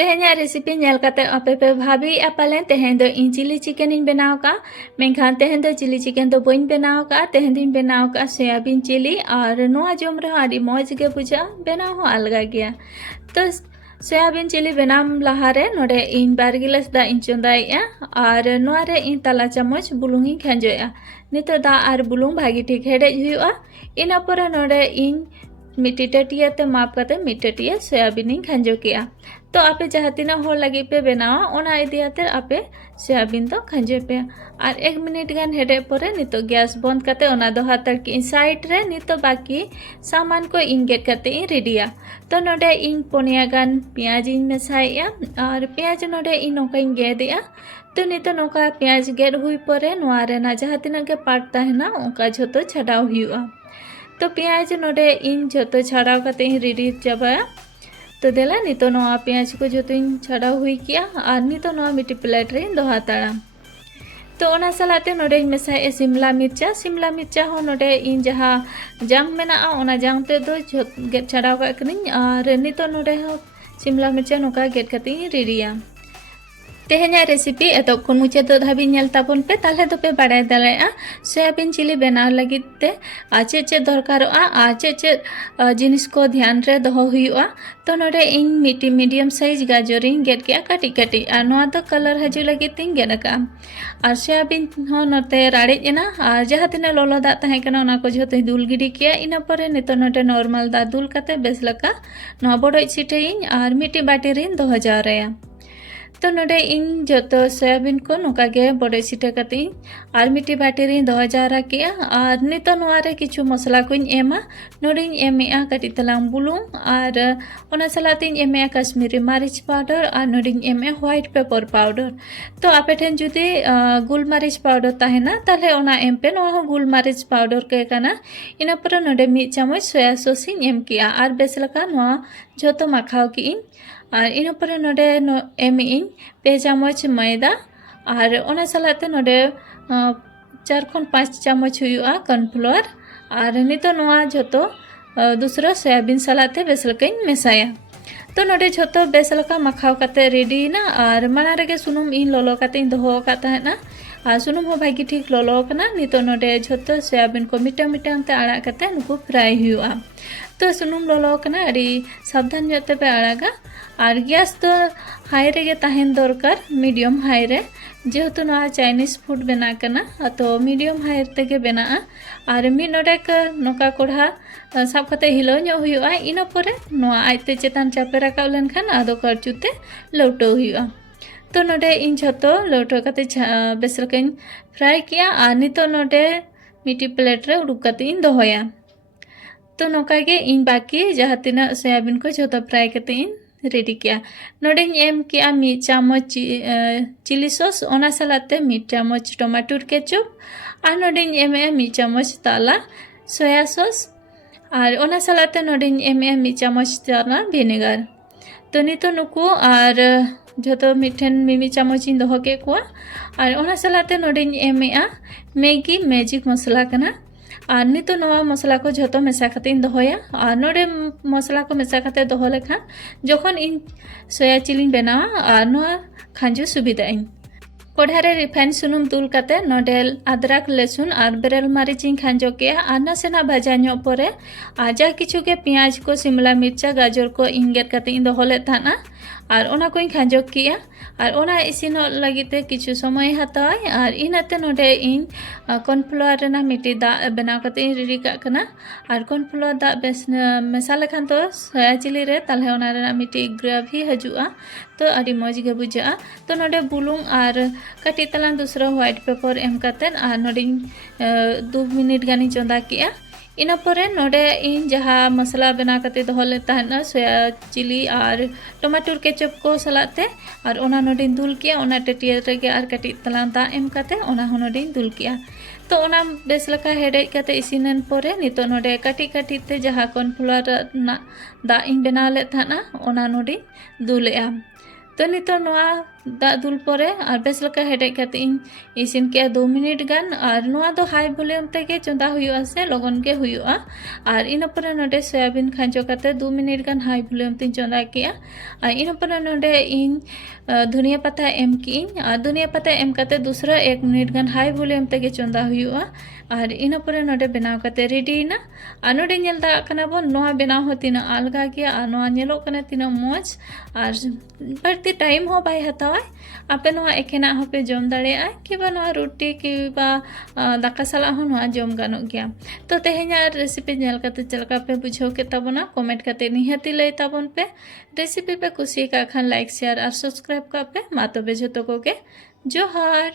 तेहेnya recipe nail काते आपे पे भाभी अपले तेहें दो इन चिली चिकन इन बनाओ का मेंखान तेहें दो चिली चिकन दो बोइन बनाओ का तेहें दिन बनाओ का सोयाबीन चिली और नोआ जोम रहा आदि मौज के बुझा बनाओ हो अलगा गया तो सोयाबीन चिली बनाम लहारे नोडे इन बार गिलास दा इन चंदाया और नोआरे इन तला चामच बुलुंग इन खंजोया नितो दा और बुलुंग भागी ठीक हेडे हुआ इन अपरा नोडे इन मिट्टी टटिया ते माप करते मिट्टी टटिया सोयाबीन इन खंजो किया तो आपे जहाँ तीना हो लगी पे बनावा ओना इदियाते आपे सोयाबीन तो खंजे पे और 1 मिनट गान हेडे परे नितो गैस बंद करते ओना दो हातर की साइड रे नितो बाकी सामान को इन गेट करते इन रेडिया तो नोडे इन पोनिया गान प्याज इन मेसाया और प्याज नोडे इन नोका इन गेदिया तो नितो नोका प्याज गेट हुई परे नोआ रेना जहाँ तीना के पार्ट ताहेना ओका झोतो छाड़ाव हुआ तो प्याज नोडे इन झोतो छाड़ाव करते इन रेडी चाबाया तो देला नितो नोआ प्याज को जो इन छाड़ा हुई किया और नितो नोआ मिट्टी प्लेट रे दोहा ताड़ा तो ओना सलाते नोडे मेसाए शिमला मिर्चा हो नोडे इन जहाँ जांग मेना ओना जांग ते दो गेट छाड़ा का कनिन और नितो नोडे हो शिमला मिर्चा नोका गेट कती रेडिया तेहेnya रेसिपी एतो खुन मुचे तो धाबी नेल ताबन पे ताले तो पे बाड़ाय दालेया सोयाबीन चिली बनाव लगित ते आचे चे दरकारोआ आचे चे जिनिस को ध्यान रे दोहो हुआ तो नोडे इन मीडियम साइज गाजरिन गेट के काटी काटी और नोआ तो कलर हजू लगित इन गेट का और सोयाबीन हो नोते राड़े ना और जहाँ तीना लोलो दा तहे कना ओना को झोते दुल गिडी किया इना परे नितो नोटे नॉर्मल दा दुल कते बेस लका नोआ बड़ो सिटेइन और मिट्टी बाटी रिन दोहो जारेया तो नोडे इन जो सोयाबीन को नोका गे बड़े सीटे कती और मिट्टी बाटी रे दोहो जारा किया और नितो नोआरे किछु मसला को एमा नोडे एमेआ कटी तलांग बुलुंग और ओना सलाते एमेआ कश्मीरी मरीच पाउडर और नोडे एमे व्हाइट पेपर पाउडर तो आपे ठेन जुदी गुल मरीच पाउडर ताहेना ताले ओना एम पे नोआ गुल मरीच पाउडर के काना इना पर नोडे 1 चामच सोया सॉस इन एम किया और बेस लका नोआ झोतो माखाव की इन और इन पर नोडे एम इन 2 चामच मैदा और ओना सलाते नोडे 4 खन 5 चामच हुआ कॉर्नफ्लोर और नितो नोआ झोतो दूसरा सोयाबीन सलाते बेसलकाइन मेसाया तो नोडे झोतो बेसलका मखाव काते रेडी ना और माना रेगे सुनुम इन लोलो काते इन दोहो काता है ना और सुनुम हो भागी ठीक लोलो कना नितो नोडे झोतो सोयाबीन को मिटा मिटा ते आड़ा काते नुको फ्राई हुआ तो सुनुम लोलो कना अड़ी सावधान जोते पे आड़ागा और गैस तो हाई रेगे ताहेन दरकार मीडियम हाई रे जेहेतु नोआ चाइनीज फूड बना कना तो मीडियम हाई तेगे बना और मिड नोडेक नोका कोढ़ा साब कते हिलो नो हुआ इना परे नोआ आइते चेतान चापे राकाव लेनखान आदो करचुते लौटो हुआ तो नोडे इन झोतो लौटो कते बेसलकाइन फ्राई किया और नितो नोडे मिट्टी प्लेट रे उडुक कते इन दोहोया तो नोका गे इन बाकी जहाँ तीना सोयाबीन को झोतो फ्राई कते इन रेडी किया नोडे एम किया 1 चामच चिली सॉस ओना सलाते 1 चामच टमाटो केचप और नोडे एम 1 चामच ताला सोया सॉस और ओना सलाते नोडे एम 1 चामच ताला विनेगर तो नितो नुको और झोतो मिठेन मिमी चामच इन दोहो के कुआ और ओना सलाते नोडे एम मैगी मैजिक मसला कना और नितो नोआ मसला को झोतो मेसा कते इन दोहोया और नोडे मसला को मेसा कते दोहो लेखान जखन इन सोया चिली बनावा और नोआ खांजो सुविधा इन कोढ़ारे रिफाइन सुनुम दुल कते नोडे अदरक लहसुन और बेरेल मरीच इन खांजो के और नासेना भाजा नो परे आजा किछु के प्याज को शिमला मिर्चा गाजर को इन गेट कते इन दोहो ले थाना और ओना को इन खांजो किया और ओना इसिनो लगिते किछु समय हताय और इनाते नोडे इन कॉर्नफ्लोर रेना मिट्टी दा बनाव कते इन रेडी का कना और कॉर्नफ्लोर दा बेस मेसा लेखान तो सोया चिली रे ताले ओना रेना मिट्टी ग्रेवी हजुआ तो अड़ी मौज गे बुझा तो नोडे बुलुंग और कटी तलान दूसरा व्हाइट पेपर एम कते और नोडे 2 मिनट गानी चंदा किया इना परे नोडे इन जहाँ मसला बना कते दोहो लेता है ना सोया चिली और टमाटो केचप को सलाते और ओना नोडे दुल किया ओना टटिया रेगे और कटी तलान दा एम कते ओना हो नोडे दुल किया तो ओना बेस लका हेडे कते इसिनन परे नितो नोडे कटी कटी ते जहाँ कॉर्नफ्लोर ना दा इन बना ले था ना ओना नोडे दुलेआ तो नितो नोआ दा दुल परे और बेस लका हेडेज काते इन इसिन के 2 मिनट गान और नोआ दो हाई वॉल्यूम तेगे चंदा हुयुआ से लगन के हुयुआ और इन परे नोडे सोयाबीन खांजो काते 2 मिनट गान हाई वॉल्यूम तिन चंदा किया और इन परे नोडे इन धनिया पत्ता एम की और धनिया पत्ता एम काते दूसरा 1 मिनट गान हाई वॉल्यूम तेगे चंदा हुयुआ और इन परे नोडे बनाव काते रेडी ना और नोडे नेल दा कना बन नोआ बनाव हो तिना अलगा गया और नोआ नेलो कना तिना मोज और बढ़ती टाइम हो बाय हतावा आपे नोआ एकेना होपे जम दाड़ेया कि बा नोआ रोटी कि बा दाका साला हो नोआ जम गानो गया तो तेहेኛ रेसिपी नेल काते चलका पे बुझाव के ताबोना कमेंट काते निहाती लई ताबोन पे रेसिपी पे कुसी का खान लाइक शेयर और सब्सक्राइब का पे मा तबे जतो कोगे जोहार।